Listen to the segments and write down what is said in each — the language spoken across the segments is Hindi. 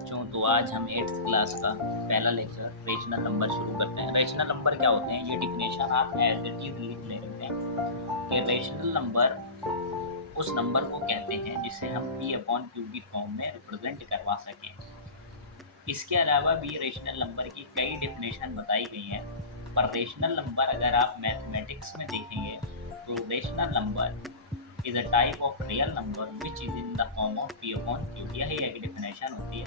बच्चों, तो आज हम 8th क्लास का पहला लेक्चर रेशनल नंबर शुरू करते हैं। रेशनल नंबर क्या होते हैं, ये डिफिनेशन आप एज इट इज लिख ले रहे हैं कि रेशनल नंबर उस नंबर को कहते हैं जिसे हम पी अपॉन क्यू की फॉर्म में रिप्रेजेंट करवा सकें। इसके अलावा भी रेशनल नंबर की कई डिफिनेशन बताई गई हैं, पर रेशनल नंबर अगर आप मैथमेटिक्स में देखेंगे तो rational number is a type of real number which is in the form of P upon Q. यही एक डिफिनेशन होती है।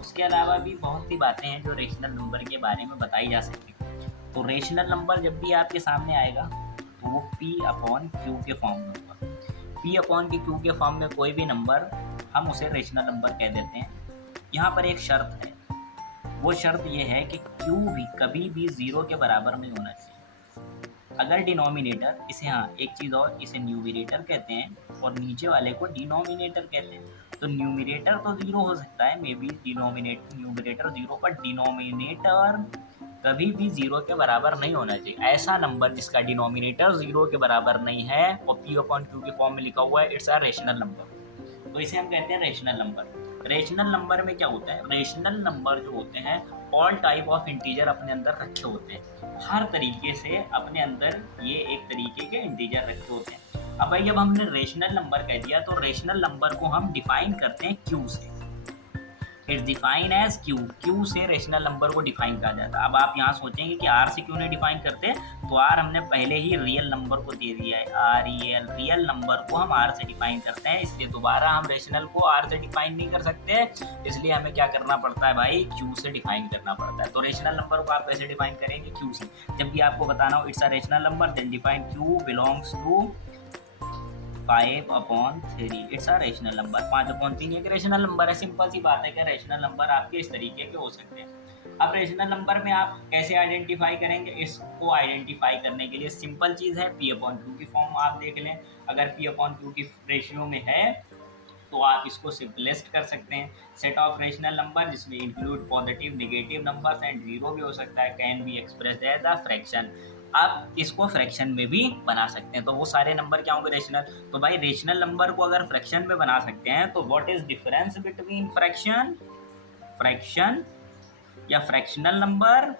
उसके अलावा भी बहुत सी बातें हैं जो रेशनल नंबर के बारे में बताई जा सकती हैं। तो रेशनल नंबर जब भी आपके सामने आएगा तो वो पी अपॉन क्यू के फॉर्म में होगा। पी अपॉन के क्यू के फॉर्म में कोई भी नंबर हम उसे रेशनल नंबर कह देते हैं। यहाँ पर एक शर्त है, वो शर्त ये है कि क्यू भी कभी भी ज़ीरो के बराबर नहीं होना चाहिए। अगर डिनोमिनेटर इसे, हाँ एक चीज़ और, इसे न्यूमिनेटर कहते हैं और नीचे वाले को डिनोमिनेटर कहते हैं। तो न्यूमिनेटर तो जीरो हो सकता है, मे बी न्यूमिनेटर जीरो, पर डिनोमिनेटर कभी भी जीरो के बराबर नहीं होना चाहिए। ऐसा नंबर जिसका डिनोमिनेटर जीरो के बराबर नहीं है और पी अपॉन क्यू के फॉर्म में लिखा हुआ है, इट्स अ रेशनल नंबर। तो इसे हम कहते हैं रेशनल नंबर। रेशनल नंबर में क्या होता है, रेशनल नंबर जो होते हैं ऑल टाइप ऑफ इंटीजर अपने अंदर रखे होते हैं। हर तरीके से अपने अंदर ये एक तरीके के इंटीजर रखे होते हैं। अब भाई जब हमने रेशनल नंबर कह दिया तो रेशनल नंबर को हम डिफाइन करते हैं क्यू से। It's define as Q. Q से रेशनल नंबर को डिफाइन कहा जाता है। अब आप यहाँ सोचेंगे कि आर से क्यों नहीं डिफाइन करते, तो आर हमने पहले ही रियल नंबर को दे दिया है। आर रियल नंबर को हम आर से डिफाइन करते हैं, इसलिए दोबारा हम रेशनल को आर से डिफाइन नहीं कर सकते। इसलिए हमें क्या करना पड़ता है भाई, क्यू से डिफाइन करना पड़ता है। तो रेशनल नंबर को आप कैसे डिफाइन करेंगे, क्यू से। जब भी आपको बताना हो it's a rational number, then define Q belongs to 5/3। It's a rational number. 5/3 एक रेशनल नंबर है। सिंपल सी बात है कि रेशनल नंबर आपके इस तरीके के हो सकते हैं। अब रेशनल नंबर में आप कैसे आइडेंटिफाई करेंगे, इसको आइडेंटिफाई करने के लिए सिंपल चीज़ है, पी अपॉन क्यू की फॉर्म आप देख लें। अगर पी अपॉन क्यू की रेशियो में है तो आप इसको सिंपलेस्ट कर सकते हैं। सेट ऑफ रेशनल नंबर जिसमें include positive negative numbers and zero भी हो सकता है, can be expressed as a fraction. आप इसको फ्रैक्शन में भी बना सकते हैं। तो वो सारे नंबर क्या होंगे, रेशनल। तो भाई रेशनल नंबर को अगर फ्रैक्शन में बना सकते हैं तो what is difference between fraction या फ्रैक्शनल नंबर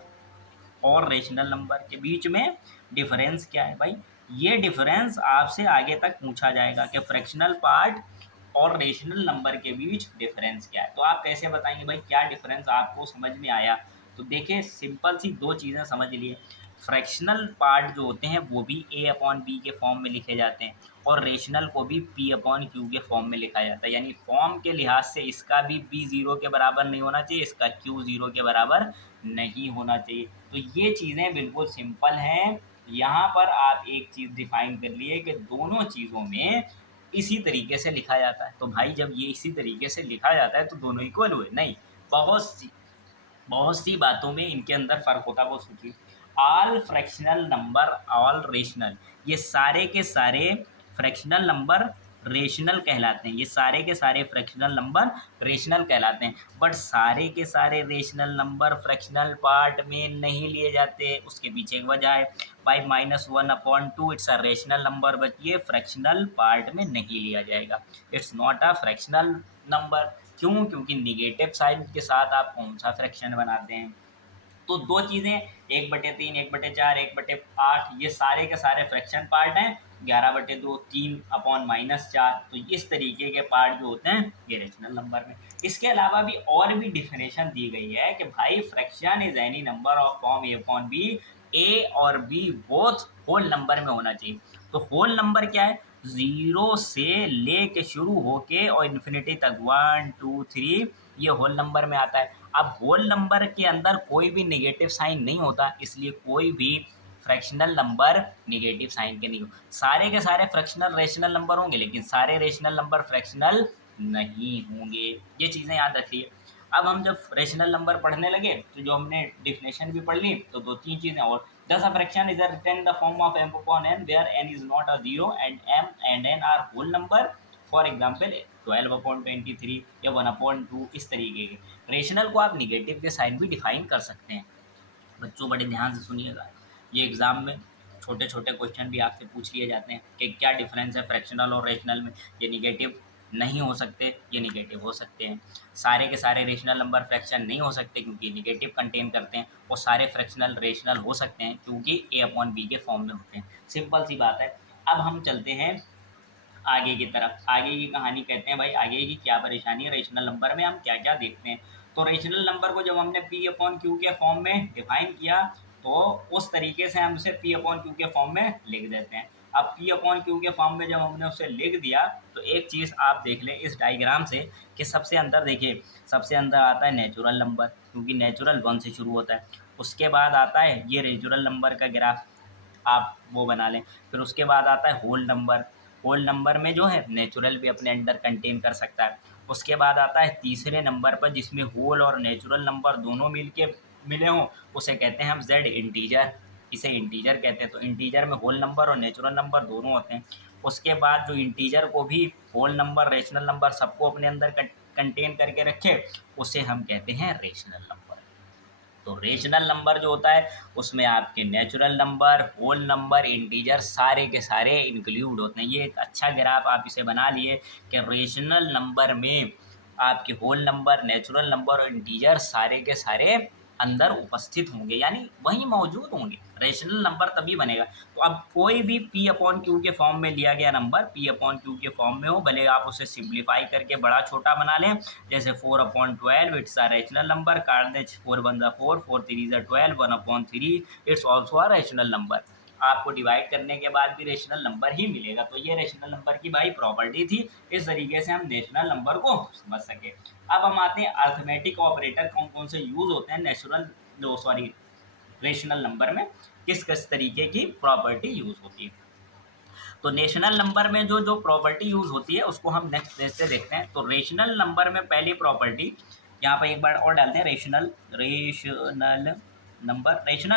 और रेशनल नंबर के बीच में डिफरेंस क्या है भाई। ये डिफरेंस आपसे आगे तक पूछा जाएगा कि फ्रैक्शनल पार्ट और रेशनल नंबर के बीच डिफरेंस क्या है। तो आप कैसे बताएंगे भाई क्या डिफरेंस आपको समझ में आया। तो देखिए सिंपल सी दो चीज़ें समझ लिए। फ्रैक्शनल पार्ट जो होते हैं वो भी ए अपॉन बी के फॉर्म में लिखे जाते हैं और रेशनल को भी पी अपॉन क्यू के फॉर्म में लिखा जाता है। यानी फॉर्म के लिहाज से इसका भी बी जीरो के बराबर नहीं होना चाहिए, इसका क्यू जीरो के बराबर नहीं होना चाहिए। तो ये चीज़ें बिल्कुल सिंपल हैं। यहाँ पर आप एक चीज़ डिफाइन कर लिए कि दोनों चीज़ों में इसी तरीके से लिखा जाता है। तो भाई जब ये इसी तरीके से लिखा जाता है तो दोनों इक्वल हुए नहीं। बहुत बहुत सी बातों में इनके अंदर फ़र्क होता है, वो सोचिए। All fractional number all rational, ये सारे के सारे फ्रैक्शनल नंबर रेशनल कहलाते हैं। ये सारे के सारे फ्रैक्शनल नंबर रेशनल कहलाते हैं। बट सारे के सारे रेशनल नंबर फ्रैक्शनल पार्ट में नहीं लिए जाते, उसके पीछे एक वजह है। By -1/2 it's a rational number, but ये फ्रैक्शनल पार्ट में नहीं लिया जाएगा। It's not a fractional number. क्यों, क्योंकि निगेटिव साइन के साथ आप कौन सा फ्रैक्शन बनाते हैं। तो दो चीज़ें, 1/3, 1/4, 1/8, ये सारे के सारे फ्रैक्शन पार्ट हैं। 11/2, 3/-4, तो इस तरीके के पार्ट जो होते हैं ये रेशनल नंबर में। इसके अलावा भी और भी डिफिनेशन दी गई है कि भाई fraction is any number of form A upon B, A और बी बोथ होल नंबर में होना चाहिए। तो होल नंबर क्या है, जीरो से ले के शुरू होके और इन्फिनिटी तक 1 2 3 ये होल नंबर में आता है। अब होल नंबर के अंदर कोई भी नेगेटिव साइन नहीं होता, इसलिए कोई भी फ्रैक्शनल नंबर नेगेटिव साइन के नहीं हो। सारे के सारे फ्रैक्शनल रेशनल नंबर होंगे लेकिन सारे रेशनल नंबर फ्रैक्शनल नहीं होंगे। ये चीज़ें याद रखिए। अब हम जब रेशनल नंबर पढ़ने लगे तो जो हमने डिफिनेशन भी पढ़ ली, तो दो तीन चीज़ें और। Thus a fraction is written in the form of m upon n where n is not a zero and m and n are whole number. For example 12/23 या 1/2, इस तरीके के। रेशनल को आप निगेटिव के साइन भी डिफाइन कर सकते हैं। बच्चों बड़े ध्यान से सुनिएगा, ये एग्ज़ाम में छोटे छोटे क्वेश्चन भी आपसे पूछ लिए जाते हैं कि क्या डिफरेंस है फ्रैक्शनल और रेशनल में। ये निगेटिव नहीं हो सकते, ये निगेटिव हो सकते हैं। सारे के सारे रेशनल नंबर फ्रैक्शन नहीं हो सकते क्योंकि निगेटिव कंटेन करते हैं, और सारे फ्रैक्शनल रेशनल हो सकते हैं क्योंकि a/b के फॉर्म में होते हैं। सिंपल सी बात है। अब हम चलते हैं आगे की तरफ। आगे की कहानी कहते हैं भाई, आगे की क्या परेशानी है, रेशनल नंबर में हम क्या क्या देखते हैं। तो रेशनल नंबर को जब हमने p/q के फॉर्म में डिफाइन किया, तो उस तरीके से हम उसे p/q के फॉर्म में लिख देते हैं। अब p/q के फॉर्म में जब हमने उसे लिख दिया, तो एक चीज़ आप देख लें इस डायग्राम से कि सबसे अंदर देखिए, सबसे अंदर आता है नेचुरल नंबर, क्योंकि नेचुरल 1 से शुरू होता है। उसके बाद आता है ये नेचुरल नंबर का ग्राफ, आप वो बना लें। फिर उसके बाद आता है होल नंबर। होल नंबर में जो है नेचुरल भी अपने अंदर कंटेन कर सकता है। उसके बाद आता है तीसरे नंबर पर, जिसमें होल और नेचुरल नंबर दोनों मिले हों, उसे कहते हैं हम जेड इंटीजर, इसे इंटीजर कहते हैं। तो इंटीजर में होल नंबर और नेचुरल नंबर दोनों होते हैं। उसके बाद जो इंटीजर को भी होल नंबर रेशनल नंबर सबको अपने अंदर कंटेन करके रखे, उसे हम कहते हैं रेशनल नंबर। तो रेशनल नंबर जो होता है उसमें आपके natural number, whole number, integer सारे के सारे इंक्लूड होते हैं। ये एक अच्छा ग्राफ आप इसे बना लिए कि रेशनल नंबर में आपके होल नंबर, नेचुरल नंबर और इंटीजर सारे के सारे अंदर उपस्थित होंगे, यानी वहीं मौजूद होंगे। रेशनल नंबर तभी बनेगा। तो अब कोई भी p/q के फॉर्म में लिया गया नंबर p/q के फॉर्म में हो, भले आप उसे सिंप्लीफाई करके बड़ा छोटा बना लें, जैसे 4/12 इट्स अ रेशनल नंबर, काट दें 4 1 4, 4 3 12, 1/3 it's also a rational number. आपको डिवाइड करने के बाद भी रेशनल नंबर ही मिलेगा। तो ये रेशनल नंबर की भाई प्रॉपर्टी थी। इस तरीके से हम रेशनल नंबर को समझ सके। अब हम आते हैं अर्थमेटिक ऑपरेटर कौन कौन से यूज होते हैं रेशनल नंबर में, किस किस तरीके की प्रॉपर्टी यूज होती है। तो नेशनल नंबर में जो जो प्रॉपर्टी यूज होती है उसको हम नेक्स्ट पेज से देखते हैं। तो रेशनल नंबर में पहली प्रॉपर्टी, यहाँ पर एक बार और डालते हैं, रेशनल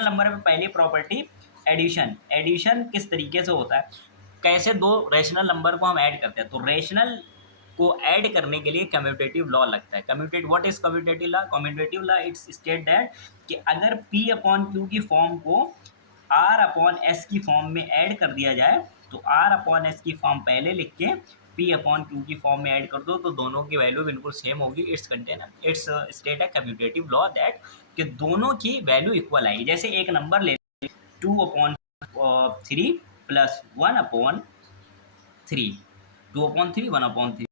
नंबर में पहली प्रॉपर्टी एडिशन। एडिशन किस तरीके से होता है, कैसे दो रेशनल नंबर को हम ऐड करते हैं। तो रेशनल को ऐड करने के लिए कम्यूटेटिव लॉ लगता है। Commutative, what is commutative law? Commutative law it's state that कि अगर p/q की फॉर्म को r/s की फॉर्म में ऐड कर दिया जाए, तो r/s की फॉर्म पहले लिख के p/q की फॉर्म में ऐड कर दो, तो दोनों की वैल्यू बिल्कुल सेम होगी। इट्स स्टेट है कम्यूटेटिव लॉ दैट कि दोनों की वैल्यू इक्वल आएगी। जैसे एक नंबर ले 2/3 प्लस 1/3, 2/3 1/3।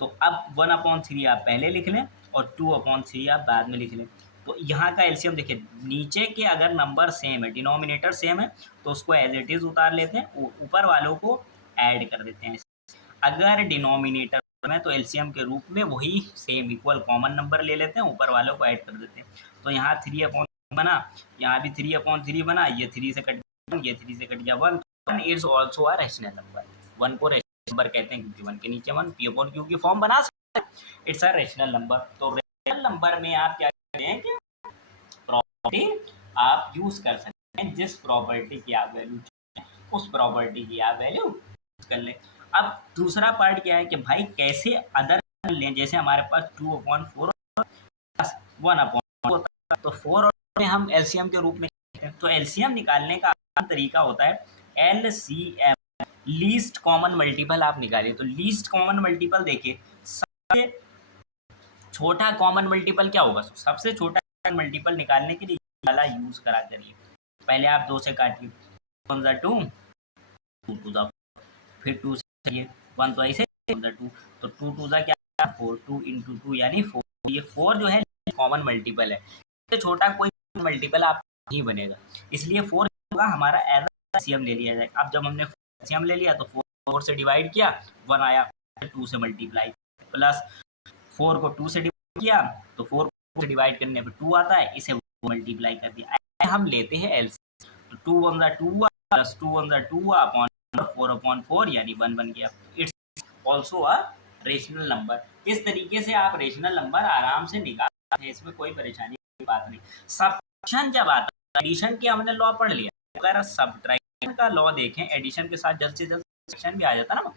तो अब 1/3 आप पहले लिख लें और 2/3 आप बाद में लिख लें। तो यहाँ का एलसीएम देखिए, नीचे के अगर नंबर सेम है, डिनोमिनेटर सेम है, तो उसको एज इट इज उतार लेते हैं, ऊपर वालों को ऐड कर देते हैं। अगर डिनोमिनेटर में, तो एलसीएम के रूप में वही सेम इक्वल कॉमन नंबर ले लेते हैं, ऊपर वालों को ऐड कर देते हैं। तो यहाँ 3/3 बना, यहाँ भी 3/3 बना, ये 3 से कट गया, ये 3 से कट गया 1। 1 is also a rational number. 1 को रैशनल नंबर कहते हैं क्योंकि 1 के नीचे 1 p/q की फॉर्म बना सकते हैं। It's a rational number. तो रैशनल नंबर में आप क्या करते हैं कि प्रॉपर्टी आप यूज कर सकते हैं, जिस प्रॉपर्टी की आप वैल्यू उस प्रॉपर्टी की आप वैल्यू कर लें। अब दूसरा पार्ट क्या है कि भाई कैसे अदर लें, जैसे हमारे पास 2/4 प्लस 1/4 होता है, तो 4 में हम एलसीएम के रूप में, तो एलसीएम निकालने का आसान तरीका होता है एलसीएम, लीस्ट कॉमन मल्टीपल आप निकालिए। तो लीस्ट कॉमन मल्टीपल देखिए, सबसे छोटा कॉमन मल्टीपल क्या होगा, सबसे छोटा मल्टीपल निकालने के लिए वाला यूज करा करिए। पहले आप 2 से काटिए, 1 × 2, 2 × 2, फिर 2 से 1 तो ऐसे 2, तो 2 2 क्या, 4, 2 × 2 यानी 4। ये 4 जो है कॉमन मल्टीपल है, इससे छोटा कोई मल्टीपल आप नहीं बनेगा, इसलिए 4 होगा हमारा एज एलसीएम ले लिया जाएगा। अब जब हमने एलसीएम ले लिया तो 4 से डिवाइड किया 1 आया, 2 से मल्टीप्लाई, प्लस 4 को 2 से डिवाइड किया तो 4 से डिवाइड करने पर 2 आता है, इसे मल्टीप्लाई कर दिया। हम लेते हैं एलसीएम, तो 2 1 2 प्लस 2 1 2 अपॉन 4/4 यानी 1 बन गया। It's also a rational number. इस तरीके से आप रेशनल नंबर आराम से निकाल सकते हैं, इसमें कोई परेशानी की बात नहीं। सब्ट्रैक्शन जब आता है, एडिशन के हमने लॉ पढ़ लिया, अगर सब्ट्रैक्शन का लॉ देखें, एडिशन के साथ जल्द से जल्द सब्ट्रैक्शन भी आ जाता है ना।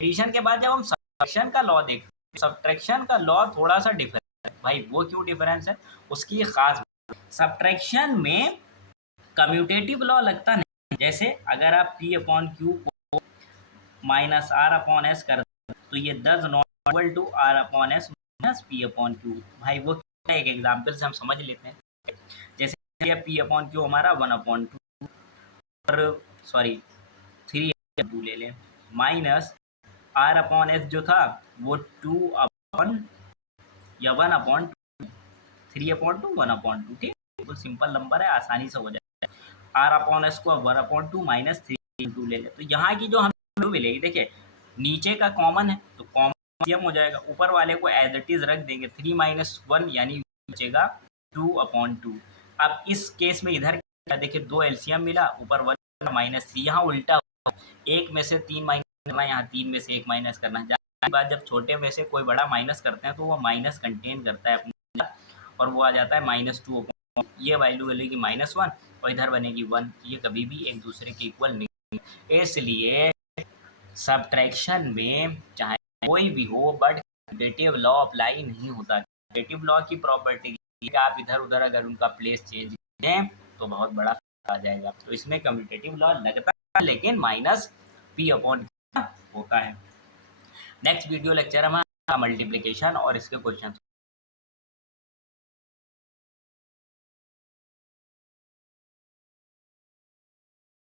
एडिशन के बाद जब हम सब्ट्रैक्शन का लॉ देखते हैं, सब्ट्रैक्शन का लॉ थोड़ा सा डिफरेंस है। भाई वो क्यों डिफरेंस है, उसकी खास, सब्ट्रैक्शन में कम्यूटेटिव लॉ लगता नहीं। जैसे अगर आप p/q को -r/s कर, तो ये 10 not equal to R upon S minus P upon Q. भाई वो क्या है, एक एग्जाम्पल से हम समझ लेते हैं। जैसे पी अपॉन क्यू हमारा 1/2 और सॉरी 3/2 ले लें, माइनस आर अपॉन एस जो था वो 2 अपॉन या 1/2, 3/2 1/2, ठीक है, बिल्कुल सिंपल नंबर है, आसानी से हो जाए। आर अपॉन एस को 1/2 माइनस 3/2 ले लें, तो यहाँ की जो हमें वैल्यू मिलेगी, देखिए नीचे का कॉमन है तो कॉमन एलसीएम हो जाएगा, ऊपर वाले को एज इट इज रख देंगे, 3 - 1 यानी बचेगा 2/2। अब इस केस में इधर क्या, देखिए 2 एलसीएम मिला, ऊपर 1 माइनस 3, यहाँ उल्टा एक में से 3 माइनस करना, यहाँ 3 में से 1 माइनस करना। जाहिर बात जब छोटे में से कोई बड़ा माइनस करते हैं तो वो माइनस कंटेन करता है अपने, और वो आ जाता है -2। ये वैल्यू बनेगी -1 और इधर बनेगी 1, ये कभी भी एक दूसरे के इक्वल नहीं है। इसलिए सब्ट्रैक्शन में चाहे कोई भी हो बट कम्यूटेटिव लॉ अप्लाई नहीं होता। कम्यूटेटिव लॉ की प्रॉपर्टी आप इधर उधर अगर उनका प्लेस चेंज करें तो बहुत बड़ा आ जाएगा, तो इसमें कम्यूटेटिव लॉ लगता है लेकिन माइनस पी अपॉन होता है। नेक्स्ट वीडियो लेक्चर हमारा मल्टीप्लिकेशन और इसके क्वेश्चन